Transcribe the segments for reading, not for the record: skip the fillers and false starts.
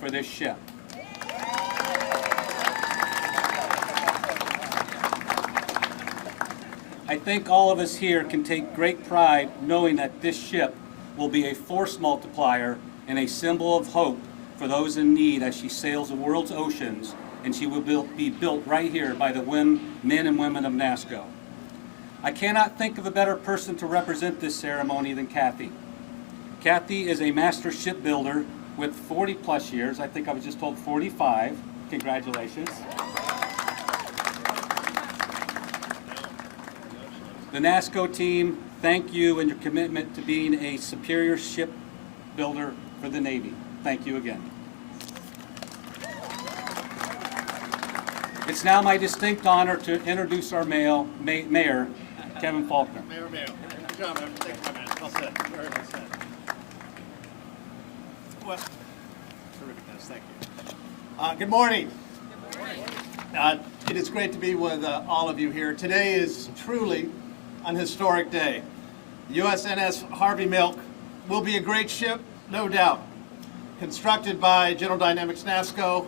for this ship. I think all of us here can take great pride knowing that this ship will be a force multiplier and a symbol of hope for those in need as she sails the world's oceans, and she will be built right here by the men and women of NASCO. I cannot think of a better person to represent this ceremony than Kathy. Kathy is a master shipbuilder with 40 plus years. I think I was just told 45. Congratulations. The NASCO team, thank you and your commitment to being a superior shipbuilder for the Navy. Thank you again. It's now my distinct honor to introduce our Mayor, Kevin Faulkner. Mayor. Good job, man. Thank you, man. Well said. Very well said. Well, terrific, guys. Thank you. Good morning. Good morning. It is great to be with all of you here. Today is truly an historic day. The USNS Harvey Milk will be a great ship, no doubt. Constructed by General Dynamics NASCO,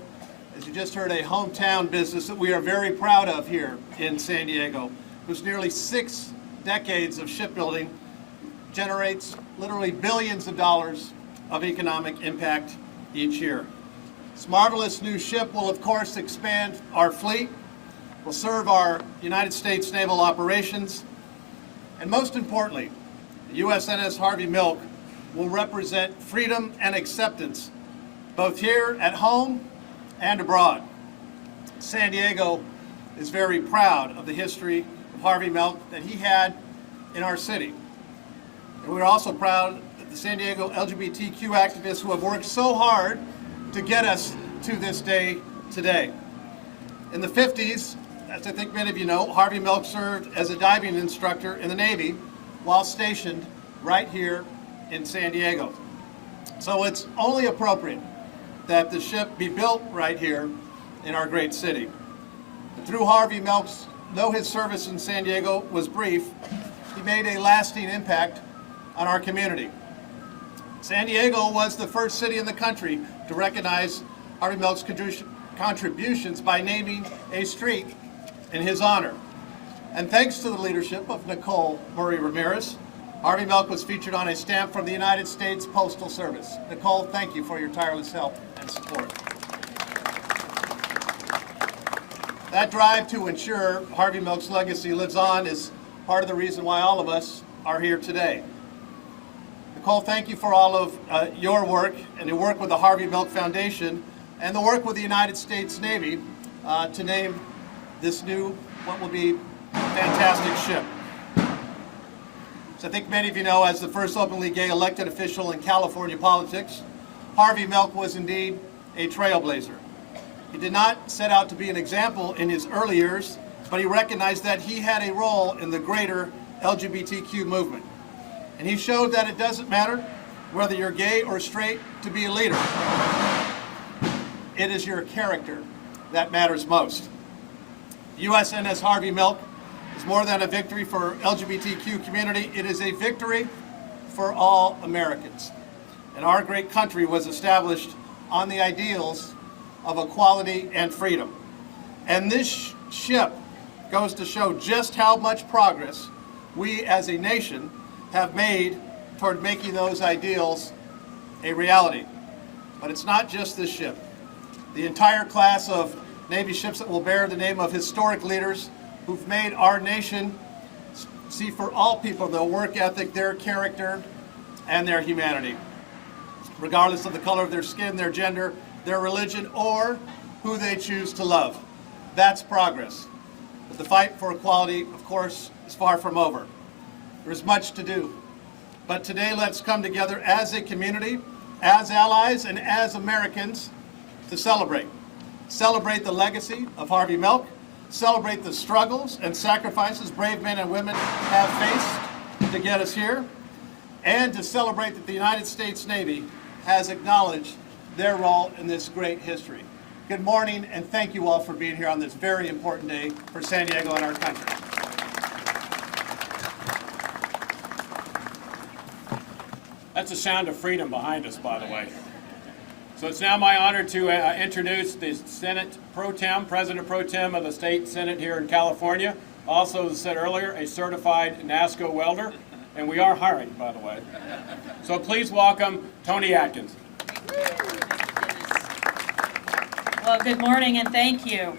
as you just heard, a hometown business that we are very proud of here in San Diego, whose nearly 6 decades of shipbuilding generates literally billions of dollars of economic impact each year. This marvelous new ship will, of course, expand our fleet, will serve our United States naval operations, and most importantly, the USNS Harvey Milk will represent freedom and acceptance, both here at home and abroad. San Diego is very proud of the history of Harvey Milk that he had in our city. And we're also proud that the San Diego LGBTQ activists who have worked so hard to get us to this day today. In the 50s, as I think many of you know, Harvey Milk served as a diving instructor in the Navy while stationed right here in San Diego. So it's only appropriate that the ship be built right here in our great city. And through Harvey Milk's, though his service in San Diego was brief, he made a lasting impact on our community. San Diego was the first city in the country to recognize Harvey Milk's contributions by naming a street in his honor. And thanks to the leadership of Nicole Murray Ramirez, Harvey Milk was featured on a stamp from the United States Postal Service. Nicole, thank you for your tireless help and support. That drive to ensure Harvey Milk's legacy lives on is part of the reason why all of us are here today. Nicole, thank you for all of your work and your work with the Harvey Milk Foundation and the work with the United States Navy to name this new, what will be a fantastic ship. So I think many of you know, as the first openly gay elected official in California politics, Harvey Milk was indeed a trailblazer. He did not set out to be an example in his early years, but he recognized that he had a role in the greater LGBTQ movement. And he showed that it doesn't matter whether you're gay or straight to be a leader. It is your character that matters most. USNS Harvey Milk is more than a victory for LGBTQ community. It is a victory for all Americans. And our great country was established on the ideals of equality and freedom. And this ship goes to show just how much progress we as a nation have made toward making those ideals a reality. But it's not just this ship. The entire class of Navy ships that will bear the name of historic leaders who've made our nation see for all people their work ethic, their character, and their humanity, regardless of the color of their skin, their gender, their religion, or who they choose to love. That's progress. But the fight for equality, of course, is far from over. There's much to do. But today, let's come together as a community, as allies, and as Americans to celebrate. Celebrate the legacy of Harvey Milk, celebrate the struggles and sacrifices brave men and women have faced to get us here, and to celebrate that the United States Navy has acknowledged their role in this great history. Good morning, and thank you all for being here on this very important day for San Diego and our country. That's the sound of freedom behind us, by the way. So it's now my honor to introduce the Senate Pro Tem, President Pro Tem of the State Senate here in California. Also, as I said earlier, a certified NASCO welder, and we are hiring, by the way. So please welcome Tony Atkins. Well, good morning and thank you.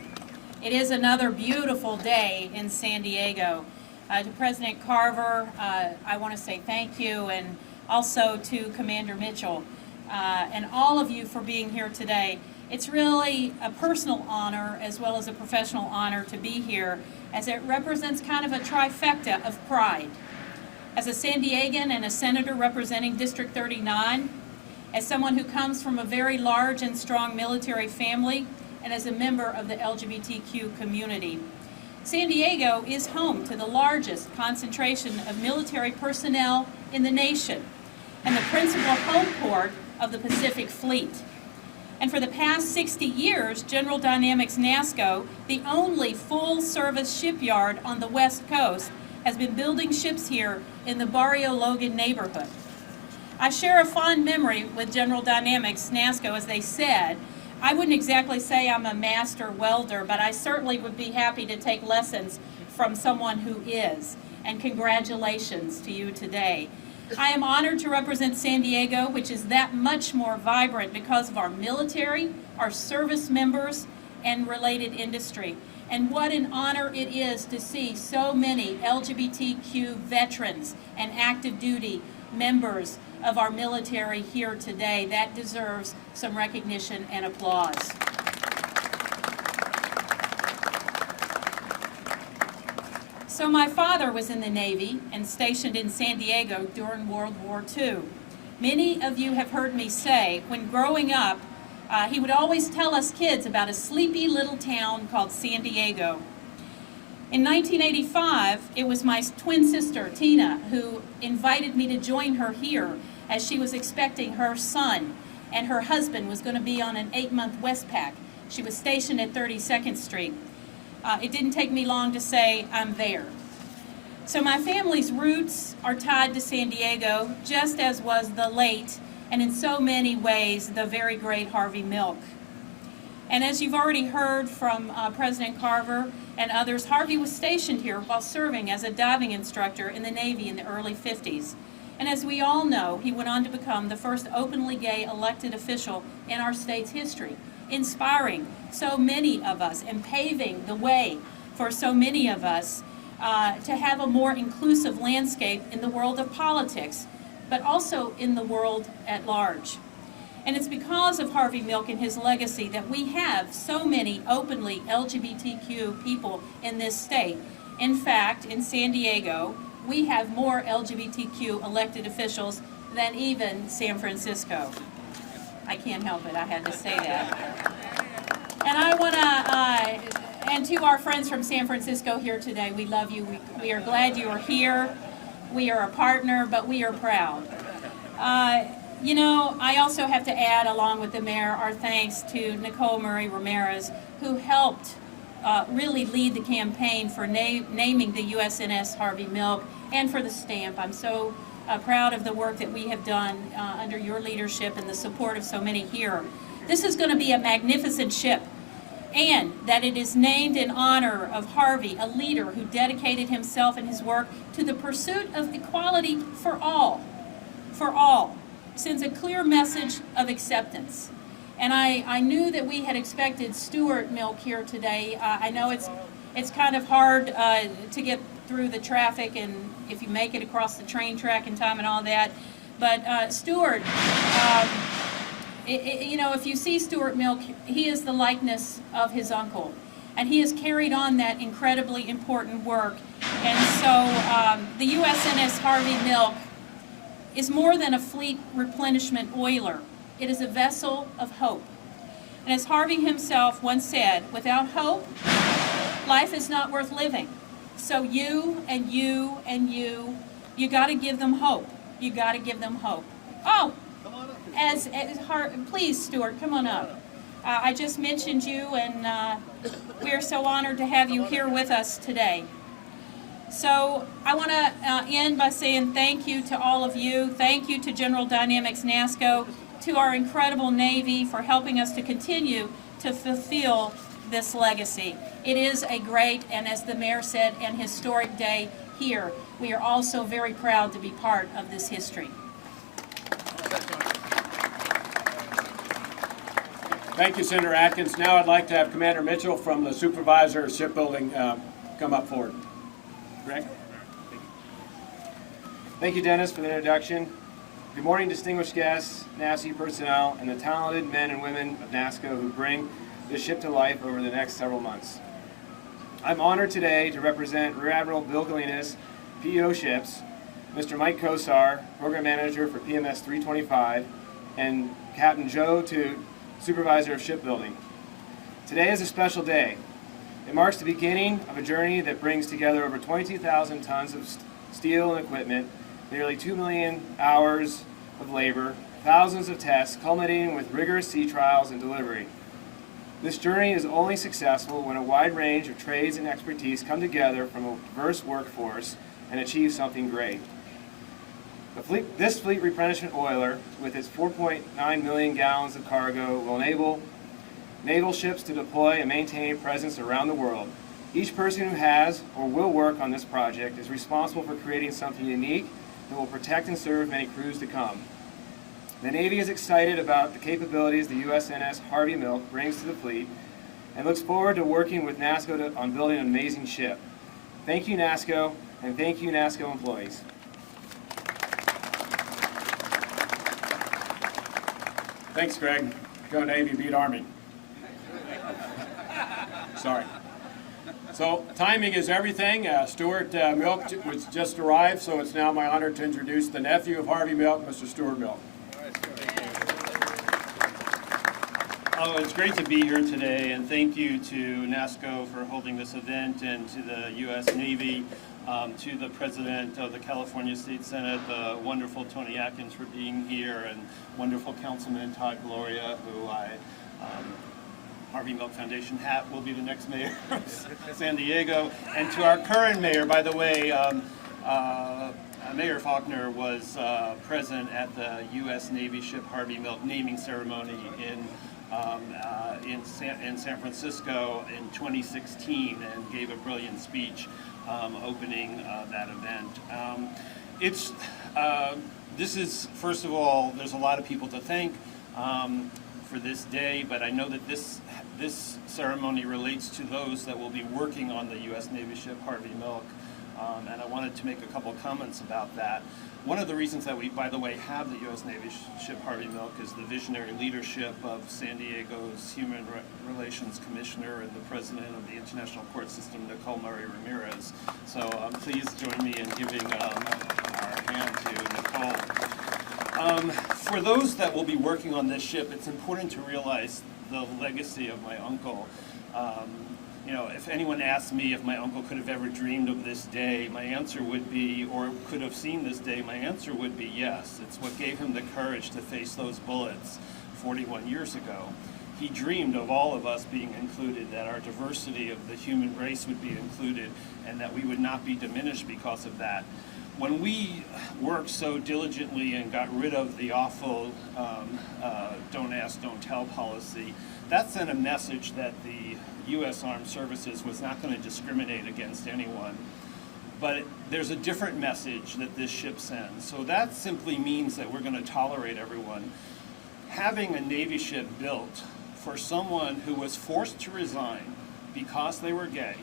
It is another beautiful day in San Diego. To President Carver, I want to say thank you, and also to Commander Mitchell and all of you for being here today. It's really a personal honor as well as a professional honor to be here, as it represents kind of a trifecta of pride. As a San Diegan and a senator representing District 39, as someone who comes from a very large and strong military family, and as a member of the LGBTQ community. San Diego is home to the largest concentration of military personnel in the nation and the principal home port of the Pacific Fleet. And for the past 60 years, General Dynamics NASCO, the only full-service shipyard on the West Coast, has been building ships here in the Barrio Logan neighborhood. I share a fond memory with General Dynamics NASCO, as they said. I wouldn't exactly say I'm a master welder, but I certainly would be happy to take lessons from someone who is. And congratulations to you today. I am honored to represent San Diego, which is that much more vibrant because of our military, our service members, and related industry. And what an honor it is to see so many LGBTQ veterans and active duty members of our military here today. That deserves some recognition and applause. So my father was in the Navy and stationed in San Diego during World War II. Many of you have heard me say, when growing up, he would always tell us kids about a sleepy little town called San Diego. In 1985, it was my twin sister, Tina, who invited me to join her here as she was expecting her son, and her husband was going to be on an 8-month Westpac. She was stationed at 32nd Street. It didn't take me long to say, I'm there. So my family's roots are tied to San Diego, just as was the late, and in so many ways, the very great Harvey Milk. And as you've already heard from President Carver and others, Harvey was stationed here while serving as a diving instructor in the Navy in the early 50s. And as we all know, he went on to become the first openly gay elected official in our state's history, inspiring so many of us and paving the way for so many of us to have a more inclusive landscape in the world of politics, but also in the world at large. And it's because of Harvey Milk and his legacy that we have so many openly LGBTQ people in this state. In fact, in San Diego, we have more LGBTQ elected officials than even San Francisco. I can't help it, I had to say that. And I want to, and to our friends from San Francisco here today, we love you. We are glad you are here. We are a partner, but we are proud. You know, I also have to add, along with the mayor, our thanks to Nicole Murray Ramirez, who helped really lead the campaign for naming the USNS Harvey Milk and for the stamp. I'm so proud of the work that we have done under your leadership and the support of so many here. This is going to be a magnificent ship, and that it is named in honor of Harvey, a leader who dedicated himself and his work to the pursuit of equality for all, sends a clear message of acceptance. And I knew that we had expected Stuart Milk here today. I know it's kind of hard to get through the traffic, and if you make it across the train track in time and all that. But Stuart, you know, if you see Stuart Milk, he is the likeness of his uncle. And he has carried on that incredibly important work. And so the USNS Harvey Milk is more than a fleet replenishment oiler. It is a vessel of hope. And as Harvey himself once said, without hope, life is not worth living. So you and you and you got to give them hope. You got to give them hope. Oh, please, Stuart, come on up. I just mentioned you, and we are so honored to have you here with us today. So I want to end by saying thank you to all of you. Thank you to General Dynamics NASCO, to our incredible Navy for helping us to continue to fulfill this legacy. It is a great, and as the mayor said, an historic day here. We are also very proud to be part of this history. Thank you, Senator Atkins. Now I'd like to have Commander Mitchell from the Supervisor of Shipbuilding come up forward. Greg? Thank you, Dennis, for the introduction. Good morning, distinguished guests, NASCO personnel, and the talented men and women of NASCO who bring this ship to life over the next several months. I'm honored today to represent Rear Admiral Bill Galinas, PEO Ships, Mr. Mike Kosar, Program Manager for PMS 325, and Captain Joe Toot, Supervisor of Shipbuilding. Today is a special day. It marks the beginning of a journey that brings together over 22,000 tons of steel and equipment, nearly 2 million hours of labor, thousands of tests, culminating with rigorous sea trials and delivery. This journey is only successful when a wide range of trades and expertise come together from a diverse workforce and achieve something great. This fleet replenishment oiler, with its 4.9 million gallons of cargo, will enable naval ships to deploy and maintain a presence around the world. Each person who has or will work on this project is responsible for creating something unique that will protect and serve many crews to come. The Navy is excited about the capabilities the USNS Harvey Milk brings to the fleet and looks forward to working with NASCO on building an amazing ship. Thank you, NASCO, and thank you, NASCO employees. Thanks, Greg. Go Navy, beat Army. Sorry. So timing is everything. Stuart Milk was just arrived, so it's now my honor to introduce the nephew of Harvey Milk, Mr. Stuart Milk. Oh, it's great to be here today, and thank you to NASCO for holding this event, and to the U.S. Navy, to the President of the California State Senate, the wonderful Tony Atkins, for being here, and wonderful Councilman Todd Gloria, who Harvey Milk Foundation hat will be the next mayor of San Diego, and to our current mayor. By the way, Mayor Faulkner was present at the U.S. Navy ship Harvey Milk naming ceremony in San Francisco in 2016, and gave a brilliant speech opening that event. This is, first of all, there's a lot of people to thank for this day, but I know that this ceremony relates to those that will be working on the U.S. Navy ship Harvey Milk, and I wanted to make a couple comments about that. One of the reasons that we, by the way, have the U.S. Navy ship Harvey Milk is the visionary leadership of San Diego's Human Relations Commissioner and the President of the International Court System, Nicole Murray Ramirez. So please join me in giving our hand to Nicole. For those that will be working on this ship, it's important to realize the legacy of my uncle. You know, if anyone asked me if my uncle could have ever dreamed of this day, my answer would be, or could have seen this day, my answer would be yes. It's what gave him the courage to face those bullets 41 years ago. He dreamed of all of us being included, that our diversity of the human race would be included, and that we would not be diminished because of that. When we worked so diligently and got rid of the awful don't ask, don't tell policy, that sent a message that the U.S. Armed Services was not going to discriminate against anyone. But there's a different message that this ship sends. So that simply means that we're going to tolerate everyone. Having a Navy ship built for someone who was forced to resign because they were gay.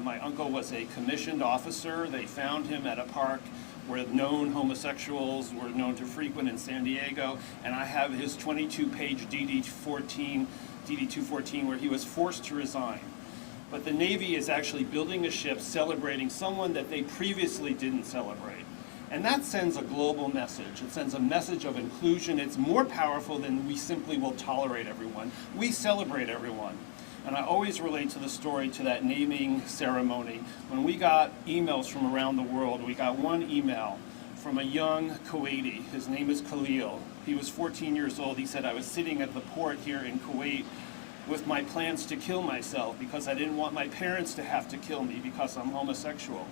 My uncle was a commissioned officer. They found him at a park where known homosexuals were known to frequent in San Diego, and I have his 22-page DD-214 where he was forced to resign. But the Navy is actually building a ship celebrating someone that they previously didn't celebrate. And that sends a global message. It sends a message of inclusion. It's more powerful than we simply will tolerate everyone. We celebrate everyone. And I always relate to the story to that naming ceremony. When we got emails from around the world, we got one email from a young Kuwaiti. His name is Khalil. He was 14 years old. He said, I was sitting at the port here in Kuwait with my plans to kill myself because I didn't want my parents to have to kill me because I'm homosexual.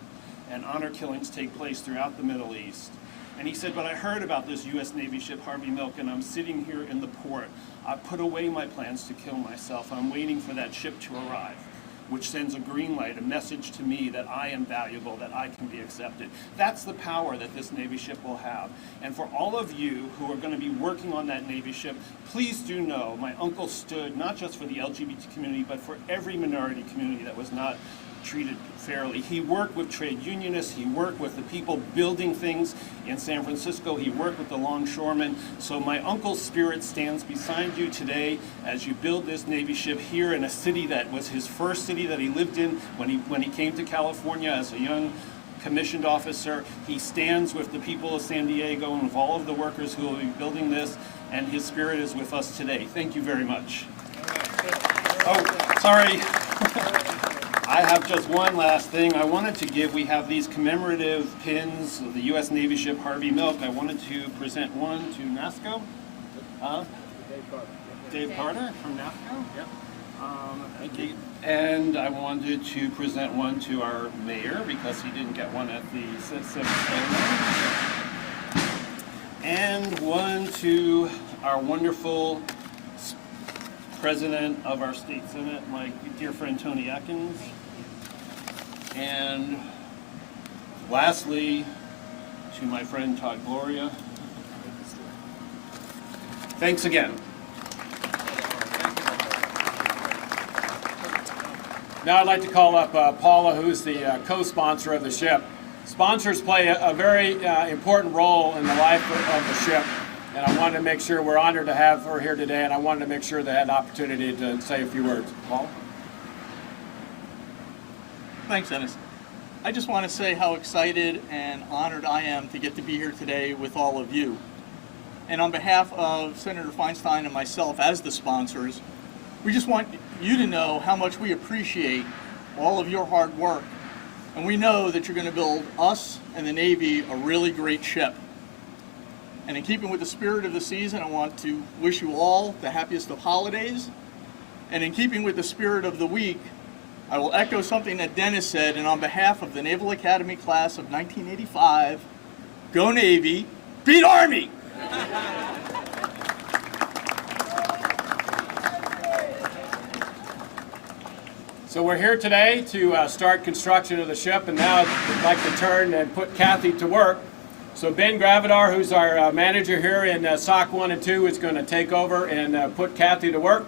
And honor killings take place throughout the Middle East. And he said, but I heard about this U.S. Navy ship Harvey Milk, and I'm sitting here in the port. I put away my plans to kill myself. I'm waiting for that ship to arrive, which sends a green light, a message to me that I am valuable, that I can be accepted. That's the power that this Navy ship will have. And for all of you who are going to be working on that Navy ship, please do know my uncle stood not just for the LGBT community, but for every minority community that was not treated fairly. He worked with trade unionists, he worked with the people building things in San Francisco, he worked with the longshoremen. So my uncle's spirit stands beside you today as you build this Navy ship here in a city that was his first city that he lived in when he came to California as a young commissioned officer. He stands with the people of San Diego and with all of the workers who will be building this, and his spirit is with us today. Thank you very much. Oh, sorry. I have just one last thing I wanted to give. We have these commemorative pins of the U.S. Navy ship Harvey Milk. I wanted to present one to NASCO. Dave Carter from NASCO. Yep. Thank you. And I wanted to present one to our mayor because he didn't get one at the civic ceremony. And one to our wonderful president of our state senate, my dear friend Tony Atkins. And lastly, to my friend Todd Gloria. Thanks again. Now I'd like to call up Paula, who's the co-sponsor of the ship. Sponsors play a very important role in the life of the ship, and I wanted to make sure we're honored to have her here today, and I wanted to make sure they had an opportunity to say a few words. Paula? Thanks, Dennis. I just want to say how excited and honored I am to get to be here today with all of you. And on behalf of Senator Feinstein and myself as the sponsors, we just want you to know how much we appreciate all of your hard work. And we know that you're going to build us and the Navy a really great ship. And in keeping with the spirit of the season, I want to wish you all the happiest of holidays. And in keeping with the spirit of the week, I will echo something that Dennis said, and on behalf of the Naval Academy class of 1985, go Navy, beat Army! So we're here today to start construction of the ship, and now I'd like to turn and put Kathy to work. So Ben Gravidar, who's our manager here in SOC 1 and 2, is going to take over and put Kathy to work.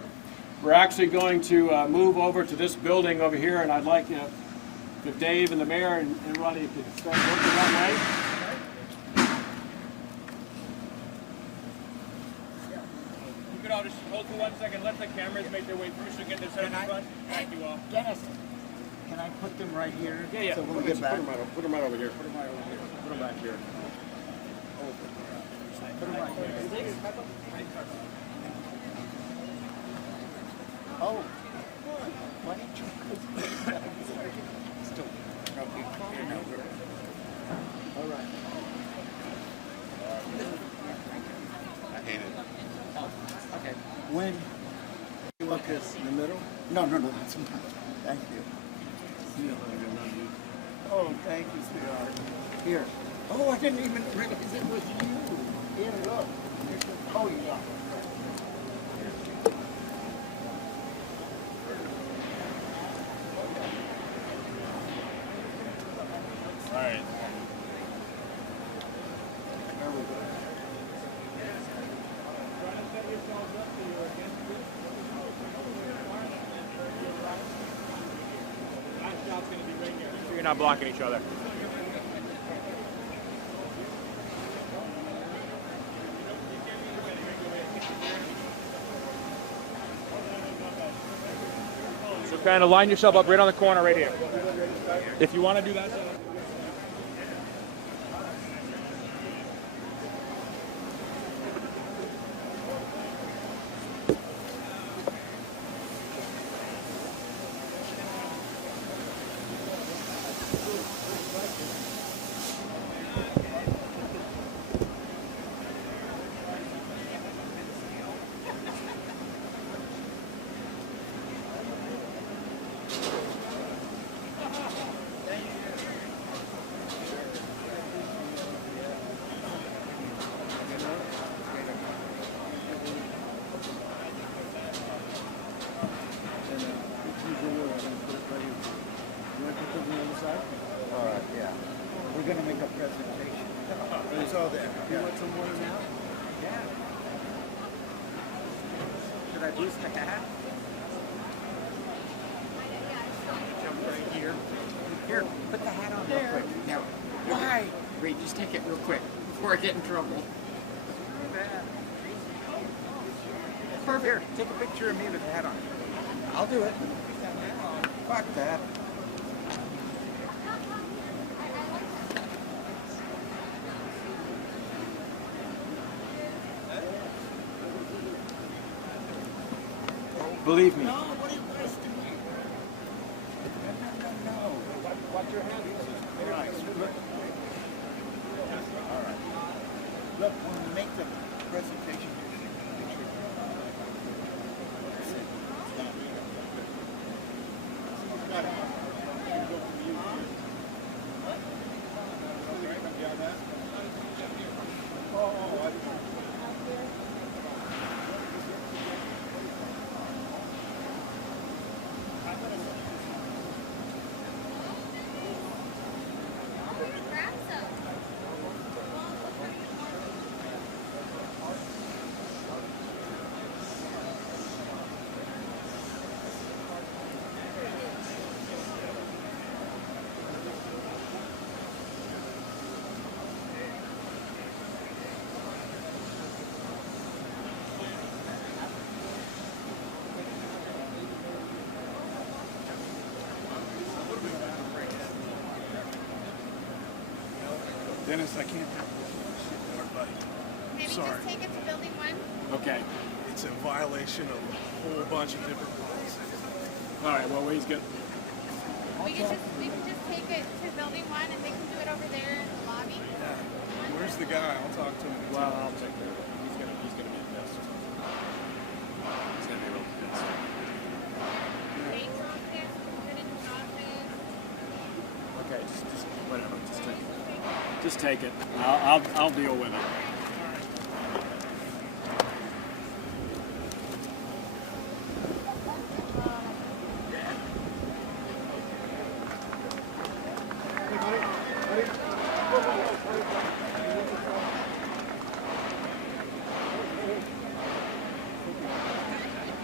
We're actually going to move over to this building over here, and I'd like if Dave and the mayor and everybody could start working that way. You could all just hold for 1 second, let the cameras make their way through so we get this out in front. Thank you all. Dennis, can I put them right here? Yeah. So we'll get back. Put them right over here. Put them right over here. Put them back here. Put them right here. Oh. Why don't you put still. Okay. Here, no. All right. I hate it. Okay. When you want this in the middle? No, that's fine. Thank you. Oh, thank you, sweetheart. Here. Oh, I didn't even realize it was you. Here, look. Oh, yeah. All right. There we go. You're not blocking each other. So kind of line yourself up right on the corner right here. If you want to do that. go there. You want some water now? Yeah. Should I boost the hat? Jump right here. Here, put the hat on real quick. Now, why? Wait, just take it real quick before I get in trouble. Perfect. Here, take a picture of me with the hat on. I'll do it. Fuck that. Believe me. No, what are you guys doing? No. Watch your hand. All right. All right. Look, when we make the presentation, Dennis, I can't have this shit, everybody. Maybe Sorry. just take it to building 1. Okay. It's a violation of a whole bunch of different laws. All right, well, he's good. We can just take it to building 1 and they can do it over there in the lobby. Where's the guy? I'll talk to him. Well, I'll take care of it. He's gonna be pissed. He's gonna be real pissed. Nate's office, put it in his office. Okay, just whatever. Just take it. Just take it. I'll deal with it.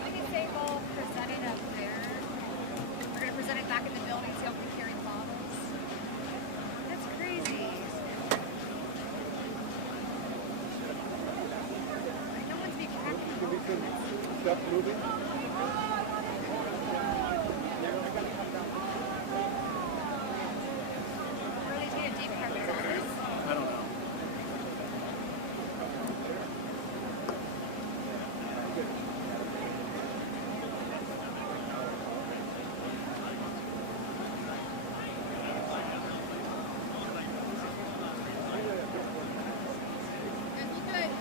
We can say we'll present it up there. We're going to present it back in the building so we can carry the bottles. That's crazy. No one's being practical. Stuff moving? Really need a deep coverage office. I don't know. Guys, look good.